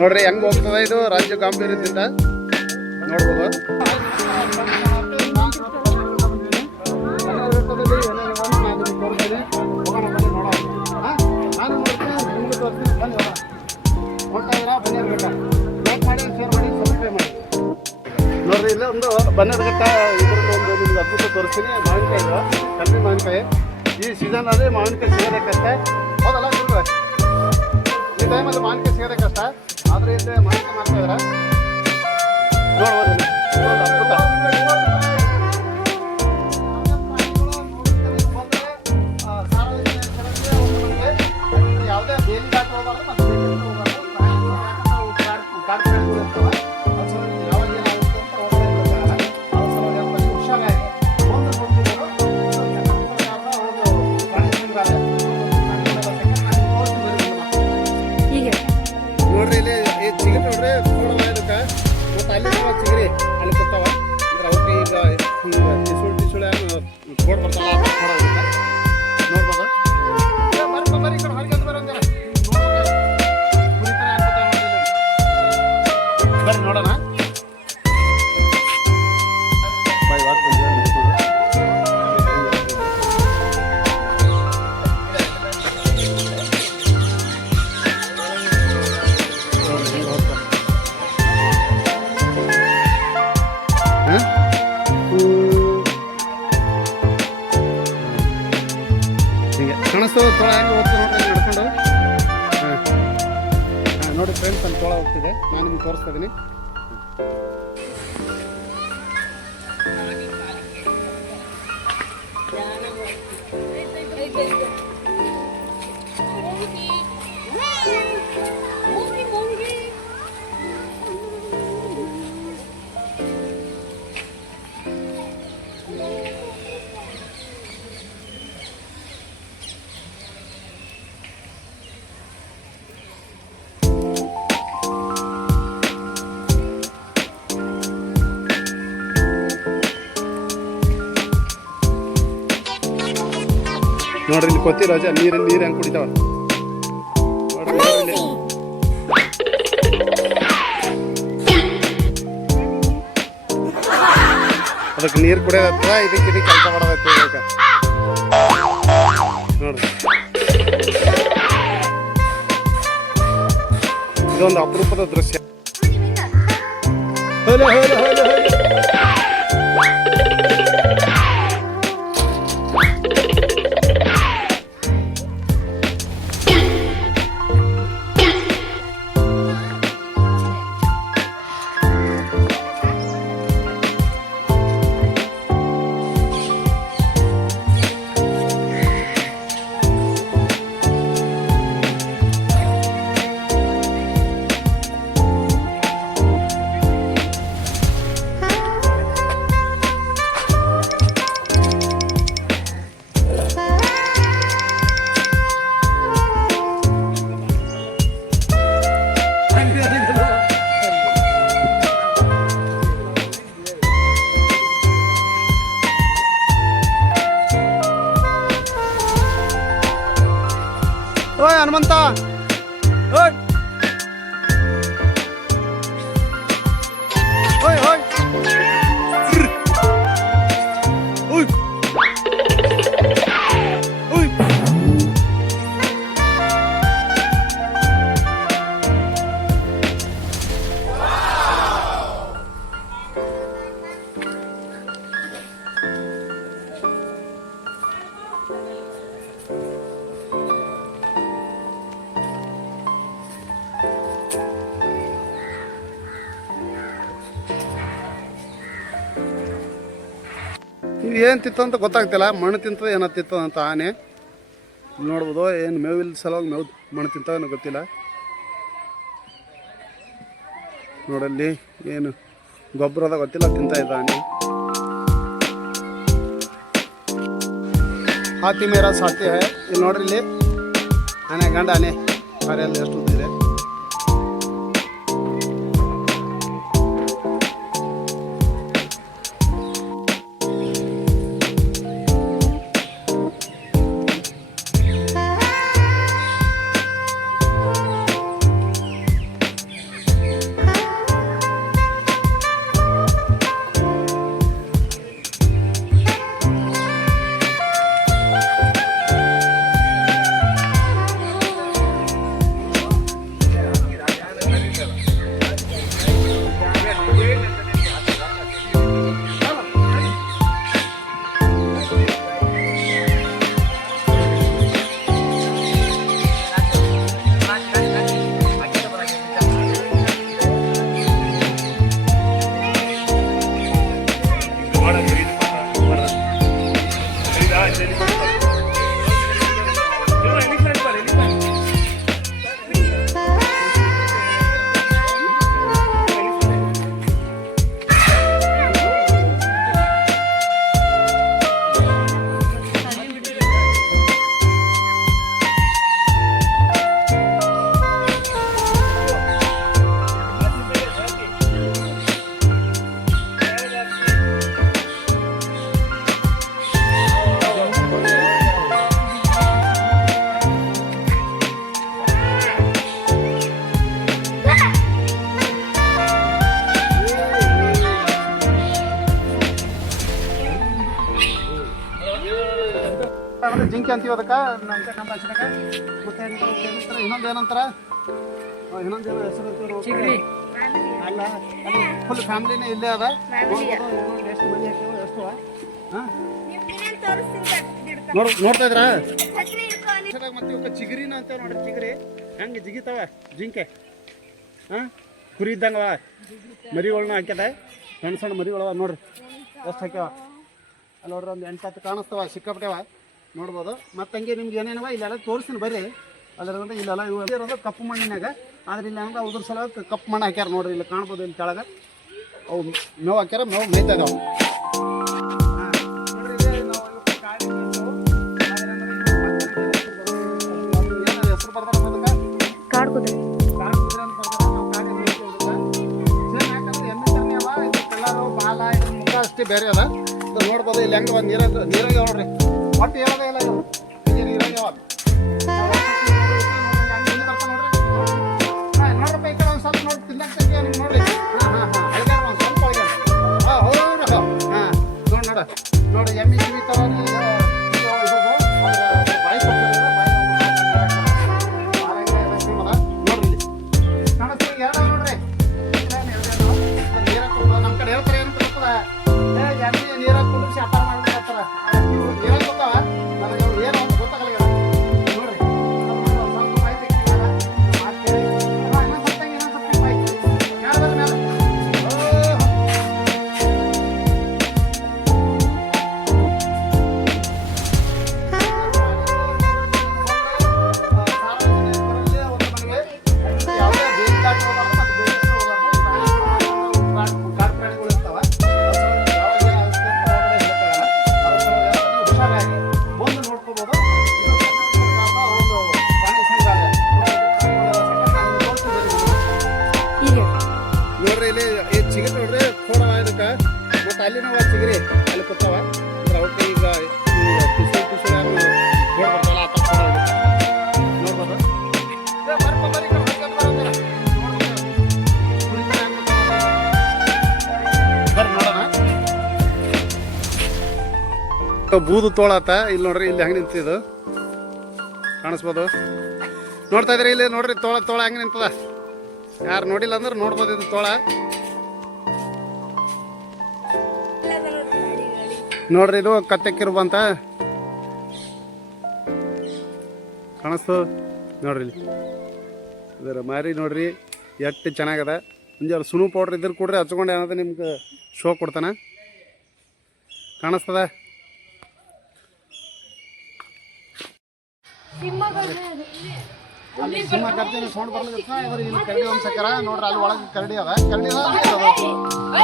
ನೋಡ್ರಿ, ಹೆಂಗ್ ಹೋಗ್ತದ ಇದು? ರಾಜ್ಯ ಗಾಂಭೀರ್ಯದಿಂದ ನೋಡ್ಬೋದು. ನೋಡ್ರಿ, ಇಲ್ಲ ಒಂದು ಬನ್ನಡಘಟ್ಟ ಇದ್ರಲ್ಲಿ ಒಂದು ನಿಮ್ಗೆ ಅದ್ಭುತ ತೋರಿಸ್ತೀನಿ. ಮಾವಿನಕಾಯಿ ಕಲ್ಮಿ ಮಾವಿನಕಾಯಿ. ಈ ಸೀಸನ್ ಅಲ್ಲಿ ಮಾವಿನಕಾಯಿ ಸಿಗಬೇಕಂತೆ? ಟೈಮಲ್ಲಿ ಮಾವಿನಕಾಯಿ ಸಿಗೋದೇ ಕಷ್ಟ. ಆದ್ರೆ ಇಲ್ಲಿ ಮಾವಿನಕಾಯಿ ಮಾಡ್ತಾ ಇದ್ರೆ. ನೋಡ್ಬೋದು. ಈ ಚಿಗರಿ ಅಲ್ಲಿ ಚಿಗರಿ ಅಲ್ಲಿ ಕೂತಾವ ಅಂದ್ರೆ ಅವ್ರಿಗೆ ಈಗ ಟಿಸುಳು ಟಿಸುಳು ನೋಡ್ರಿ ಇಲ್ಲಿ ಕೊತ್ತಿ ರಾಜ ನೀರು ನೀರು ಹೆಂಗೆ ಕುಡಿತಾವ. ಅದಕ್ಕೆ ನೀರು ಕುಡಿಯೋದತ್ತ ಇದಕ್ಕೆ ಇದಕ್ಕೆ ಕೆಲಸ ಮಾಡೋದತ್ತ ಇದಕ್ಕೆ ನೋಡ್ರಿ. ಇದೊಂದು ಅಪರೂಪದ ದೃಶ್ಯ. ಹೋಲೆ. ಹೋಲೆ ಏನು ತಿತ್ತು ಅಂತ ಗೊತ್ತಾಗ್ತಿಲ್ಲ. ಮಣ್ಣು ತಿಂತದ ಏನೋ ತಿತ್ತು ಅಂತ ಆನೆ. ನೋಡ್ಬೋದು, ಏನು ಮೇವಿಲ್ಲ ಸಲುವಾಗಿ ಮೇವು ಮಣ್ಣು ತಿಂತವ ಏನೋ ಗೊತ್ತಿಲ್ಲ. ನೋಡಲ್ಲಿ ಏನು ಗೊಬ್ಬರದ ಗೊತ್ತಿಲ್ಲ, ತಿಂತ ಆನೆ. ಹಾತಿ ಮೇರ ಸಾತಿ ಇಲ್ಲಿ ನೋಡ್ರಿ ಇಲ್ಲಿ. ಆನೆ, ಗಂಡ ಆನೆ. ಕಾರ್ಯಲ್ಲಿ ಎಷ್ಟು ಅಂತೀವಿ ಅದಕ್ಕೆ? ನಮ್ಮ ನಮ್ಮ ಭಾಷೆದಾಗ ಮತ್ತೆ ಏನಂತಾರೆ ಇನ್ನೊಂದು ಏನಂತಾರ? ಇನ್ನೊಂದು ಏನೋ ಹೆಸರು ಅಂತೀವಿ ಅಲ್ಲ ಫುಲ್ ಫ್ಯಾಮಿಲಿನೇ ಇಲ್ಲೇ ಅದ. ಎಷ್ಟು ಮನೆ ಹಾಕ್ಯಾವ, ಎಷ್ಟು ಹಾಂ? ನೋಡ್ ನೋಡ್ತಾ ಇದ್ರಾ? ಮತ್ತೆ ಇವಕ್ಕೆ ಚಿಗರಿನ ಅಂತ ನೋಡ್ರಿ ಚಿಗ್ರಿ. ಹೆಂಗೆ ಜಿಗಿತಾವ? ಜಿಂಕೆ. ಹಾಂ? ಕುರಿ ಇದ್ದಂಗವ ಮರಿಗಳನ್ನ ಹಾಕ್ಯದ. ಸಣ್ಣ ಸಣ್ಣ ಮರಿಗಳವ ನೋಡ್ರಿ. ಎಷ್ಟು ಹಾಕ್ಯಾವ. ಅಲ್ಲಿ ನೋಡ್ರಿ ಒಂದು ಎಂಟು ಹತ್ತು ಕಾಣಿಸ್ತಾವ ಸಿಕ್ಕಾಪಟ್ಟೆವ. ನೋಡ್ಬೋದು. ಮತ್ತು ಹಂಗೆ ನಿಮ್ಗೆ ಏನೇನವ ಇಲ್ಲೆಲ್ಲ ತೋರಿಸ್ತೀನಿ ಬರ್ರಿ. ಅದರಿಂದ ಇಲ್ಲೆಲ್ಲ ಇವು ಇರೋದು ಕಪ್ಪು ಮಣ್ಣಿನಾಗ. ಆದ್ರೆ ಇಲ್ಲ ಅಂದ್ರೆ ಅದ್ರ ಸಲ ಕಪ್ಪು ಮಣ್ಣು ಹಾಕ್ಯಾರ ನೋಡ್ರಿ ಇಲ್ಲಿ ಕಾಣ್ಬೋದು ಇಲ್ಲಿ ಕೆಳಗೆ. ಅವು ಮೇವು ಹಾಕ್ಯಾರ ಮೇವು ಮೇಯ್ತಾ ಇದಾವೆ. ಅಷ್ಟೇ ಬೇರೆ ಅದ. ನೋಡ್ಬೋದು ಇಲ್ಲಿ ಹೆಂಗೆ ಒಂದು ನೀರಾಗ ನೀರಾಗ ನೋಡ್ರಿ. ಒಟ್ಟು ಹೇಳೋದೇ ಇಲ್ಲ ಇಲ್ಲಿ ಬರ್ತಾವ ನೋಡ್ರಿ. ಹಾ, ನೋಡ್ರಪ್ಪ ಈ ಕಡೆ ಸ್ವಲ್ಪ ನೋಡಿ ತಿನ್ನಕ್ಕೆ ನಿಮ್ಗೆ ನೋಡಿ. ಹಾಂ ಹಾಂ ಹಾಂ. ಒಂದು ಸ್ವಲ್ಪ ಹಾಂ ಹೌದು ಹಾಂ. ನೋಡ. ನೋಡಿ ಎಮ್ಮೆ. ಬೂದು ತೋಳತ್ತ ಇಲ್ಲಿ ನೋಡ್ರಿ, ಇಲ್ಲಿ ಹೆಂಗೆ ನಿಂತಿದ್ದು ಕಾಣಿಸ್ಬೋದು? ನೋಡ್ತಾ ಇದ್ರಿ ಇಲ್ಲಿ? ನೋಡ್ರಿ, ತೋಳ ತೋಳ ಹೆಂಗೆ ನಿಂತದ? ಯಾರು ನೋಡಿಲ್ಲ ಅಂದ್ರೆ ನೋಡ್ಬೋದು ಇದು ತೋಳ. ನೋಡ್ರಿ, ಇದು ಕತ್ತೆಕ್ಕಿರ್ಬ ಅಂತ. ಕಾಣಿಸ್ತು? ನೋಡ್ರಿ ಇಲ್ಲಿ. ಇದರ ಮಾರಿ ನೋಡ್ರಿ ಎಟ್ಟು ಚೆನ್ನಾಗದ. ಮುಂಜಾನೆ ಸುನು ಪೌಡ್ರ್ ಇದ್ರ ಕೊಡ್ರಿ ಹಚ್ಕೊಂಡು ಏನಾದ್ರೆ ನಿಮ್ಗೆ ಶೋ ಕೊಡ್ತಾನೆ. ಕಾಣಿಸ್ತದ? ಸಿಂಹ ಕರ್ತೀನಿ ಸೌಂಡ್ ಬರ್ಲಿಕ್ಕೆ ಇಲ್ಲಿ ಕರಡಿ ಒಂದು ಸಕ್ಕರ. ನೋಡ್ರಿ ಅಲ್ಲಿ ಒಳಗೆ ಕರಡಿ ಅದ. ಕರಡಿ ಅದ?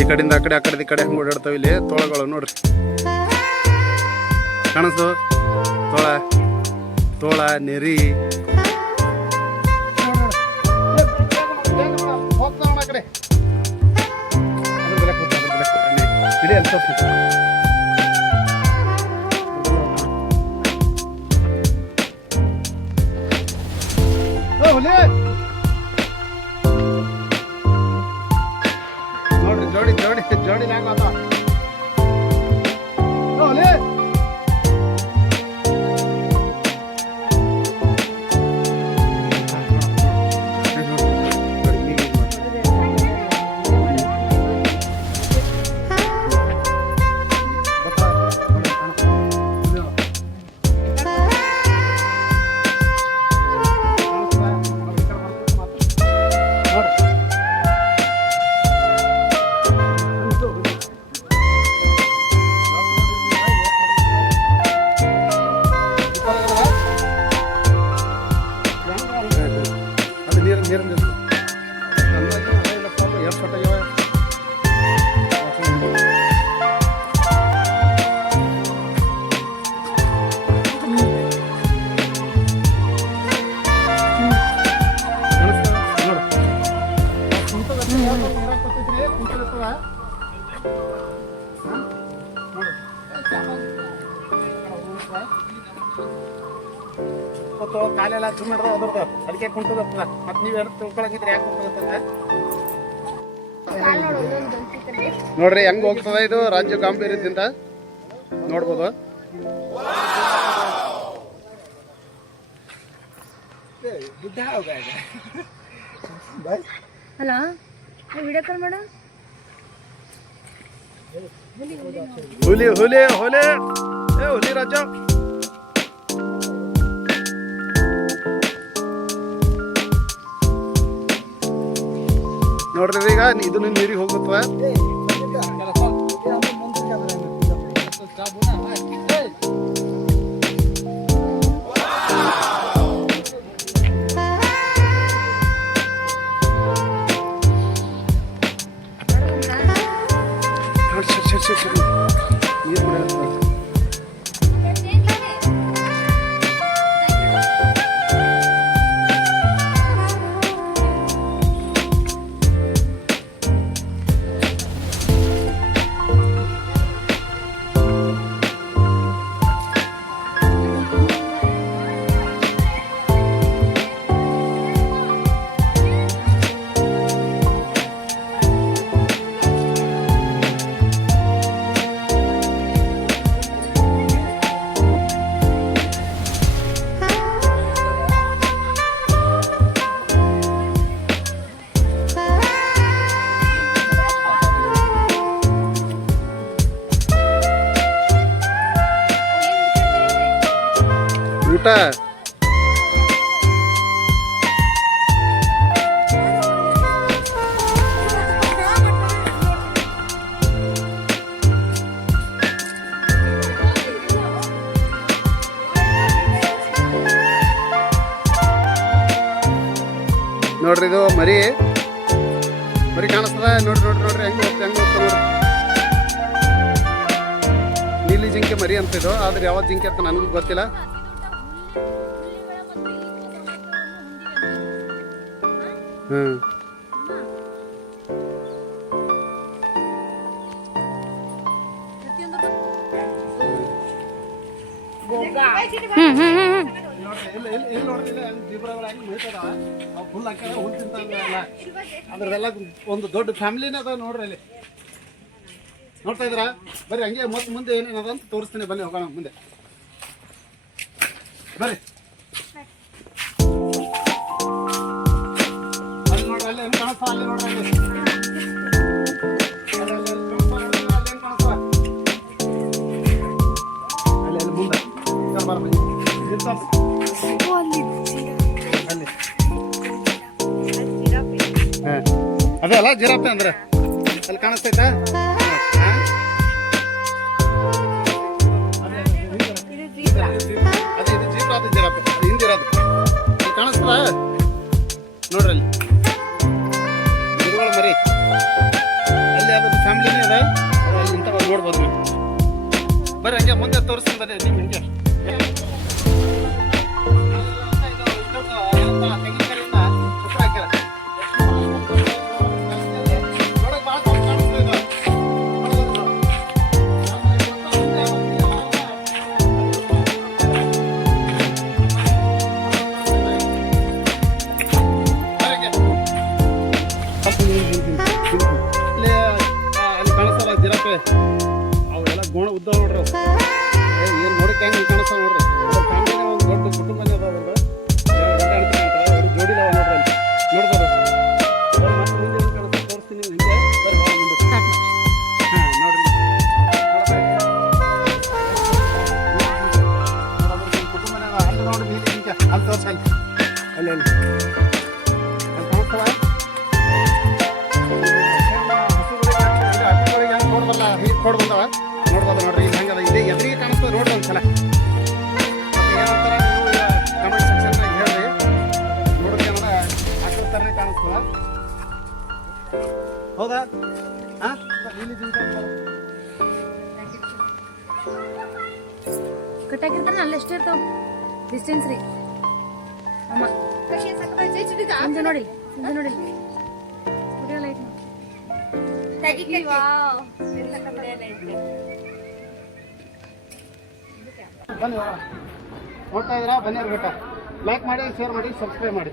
ಈ ಕಡೆಯಿಂದ ಆ ಕಡೆ ಆ ಕಡೆ ಈ ಕಡೆ ಹಂಗೆ ಓಡಾಡ್ತಾವ ಇಲ್ಲಿ. ತೋಳಗಳು ನೋಡ್ರಿ. ಕಾಣಿಸ್ತು? ತೋಳ. ತೋಳ ನೆರಿ. ನೋಡಿ ಜೋಡಿ ಜೋಡಿ ಜೋಡಿ ಮತ್ತು ಕಾಲೆಲ್ಲ ಸುಮ್ಮನೆ ಅದ್ರದ್ದು ಅದಕ್ಕೆ ಕುಂಟದತ್ತದ ಮತ್ತು ನೀವು ಎರಡು ತಿಳ್ಕೊಳಕಿದ್ರೆ ಯಾಕೆ ಕುಂಟದತ್ತದ ನೋಡ್ರಿ ಹೆಂಗ್ ಹೋಗ್ತದ ಇದು ರಾಜ್ಯ ಗಾಂಭೀರ್ಯದಿಂದ? ನೋಡ್ಬೋದು. ಹಲೋ ವಿಡಿಯೋ ಕಾಲ್ ಮೇಡಮ್ ಹುಲಿ ಹುಲಿ ಹುಲಿ ಏ ಹುಲಿ ರಾಜ ನೋಡ್ರಿ ಈಗ ಇದನ್ನು ನೀರಿಗೆ ಹೋಗುತ್ತದ ನೋಡಿ, ಶ್- ಶ್- ಶ್- ನೋಡ್ರಿ ಇದು ಮರಿ. ಮರಿ ಕಾಣಿಸ್ತದ? ನೋಡ್ರಿ ನೋಡ್ರಿ ನೋಡ್ರಿ. ಹೆಂಗ್ ಹೋಗ್ತದೆ ಹೆಂಗ್ ಹೋಗ್ತದೆ ನೋಡ್ರಿ. ನೀಲಿ ಜಿಂಕೆ ಮರಿ ಅಂತ ಇದು. ಆದ್ರೆ ಯಾವ ಜಿಂಕೆ ಅಂತ ನನಗೂ ಗೊತ್ತಿಲ್ಲ. ಹ್ಮ್ ಹ್ಮ್ ಹ್ಮ್ ಹ್ಮ್. ಅದ್ರದೆಲ್ಲ ಒಂದು ದೊಡ್ಡ ಫ್ಯಾಮಿಲಿನೇ ಅದ ನೋಡ್ರಿ ಅಲ್ಲಿ. ನೋಡ್ತಾ ಇದ್ರ ಬರೀ ಹಂಗೆ ಮತ್ತೆ ಮುಂದೆ ಏನೇನದ ಅಂತ ತೋರಿಸ್ತೀನಿ. ಬನ್ನಿ, ಹೋಗೋಣ ಮುಂದೆ. ಬರ್ರಿ. ಅಲ್ಲಿ ನೋಡ್ರಿ, ಅಲ್ಲಿ ಹೆಂಗ್ ಕಾಣಿಸ್ತಾ ಅಲ್ಲಿ ಅದೇ ಅಲ್ಲ, ಜಿರಾಫೆ ಅಂದ್ರೆ? ಅಲ್ಲಿ ಕಾಣಿಸ್ತೈತಾ? ಅದೇ, ಇದು ಜೀಪ್ ಅದು ಜಿರಾಫೆ. ಅದು ಹಿಂದಿರೋದು. ಅಲ್ಲಿ ಕಾಣಿಸ್ತದ? ನೋಡ್ರಿ ಅಲ್ಲಿ. ಗಿಡಗಳ ಮರಿ. ಅಲ್ಲಿ ಅದ್ರ ಫ್ಯಾಮಿಲಿನೇ ಅದು, ಅಲ್ಲಿ ಇಂಥವು ನೋಡ್ಬೋದು ನೀವು. ಬರ್ರಿ, ಹಂಗೆ ಮುಂದೆ ತೋರಿಸ್ತೀನಿ ಬರ್ರಿ ನೀವು ಹಿಂಗೆ ಹೌದಾ ಹಾ. ಕಟ್ಟಾಕಿರ್ತಾರ ಅಲ್ಲಿ ಎಷ್ಟೇ ಇರ್ತಾವ. ಡಿಸ್ಟೆನ್ಸ್ ರೀ. ಅಮ್ಮ. ಮುಂದೆ ನೋಡಿ ಮುಂದೆ ನೋಡಿ. ವಿಡಿಯೋ ಲೈಟ್ ಬನ್ನಿ ಹೋಗೋಣ ನೋಡ್ತಾ ಇದ್ದೀರಾ? ಬನ್ನಿ ಬೆಟ್ಟ ಲೈಕ್ ಮಾಡಿ ಶೇರ್ ಮಾಡಿ ಸಬ್ಸ್ಕ್ರೈಬ್ ಮಾಡಿ.